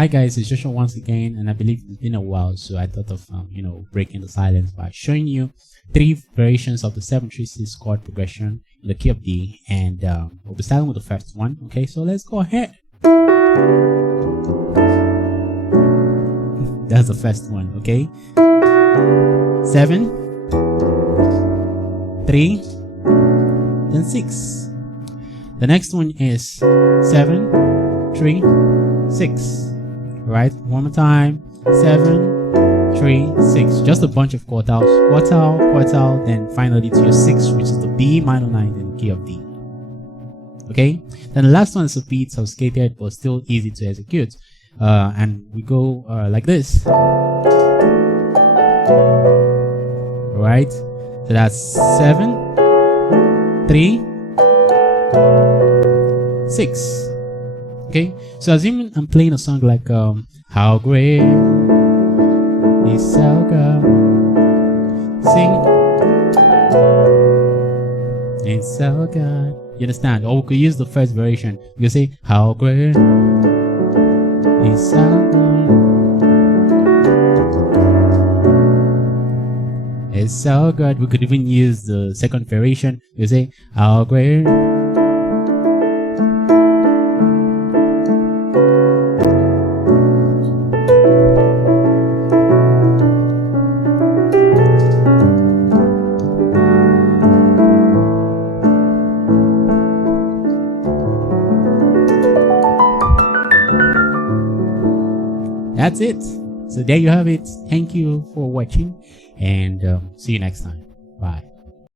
Hi guys, it's Joshua once again, and I believe it's been a while, so I thought of breaking the silence by showing you 3 variations of the 7-3-6 chord progression in the key of D, and we'll be starting with the first one. Okay, so let's go ahead. That's the first one. Okay, 7, 3, then 6. The next one is 7, 3, 6. Right, one more time. 7, 3, 6. Just a bunch of quartiles, quartile, then finally to your 6, which is the B minor 9 in the key of D. Okay, then the last one is a beat sophisticated but still easy to execute, and we go like this. Right, so that's 7, 3, 6. Okay, so assuming I'm playing a song like How Great Is Our God, sing It's Our God. You understand? Or we could use the first variation. You can say How Great Is Our God, It's Our God. We could even use the second variation. You say How Great. That's it. So there you have it. Thank you for watching, and see you next time. Bye.